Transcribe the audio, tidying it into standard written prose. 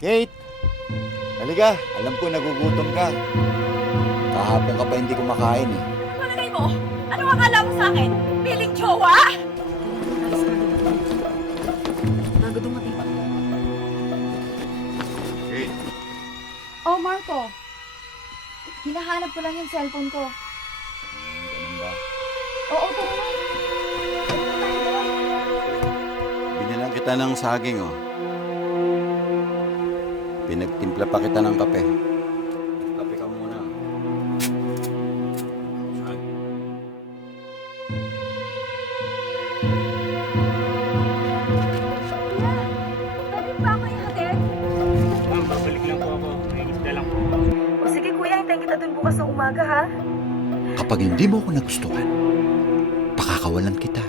Kate! Halika, alam ko nagugutom ka. Kahapon ka pa hindi kumakain eh. Palagay mo, ano akala mo sa akin? Piling jowa? Kate! Oh, Marco. Hinahanap ko lang yung cellphone ko. Ganun ba? Oo, tara na. Binilang kita ng saging oh. Pinagtimpla pa kita ng kape. Kape ka muna. Kuya, pwede ba ako ihatid? Ma'am, babalik lang po ako. May isda lang po. O sige kuya, hintayin kita dun bukas ng umaga ha. Kapag hindi mo ako nagustuhan, pakakawalan kita.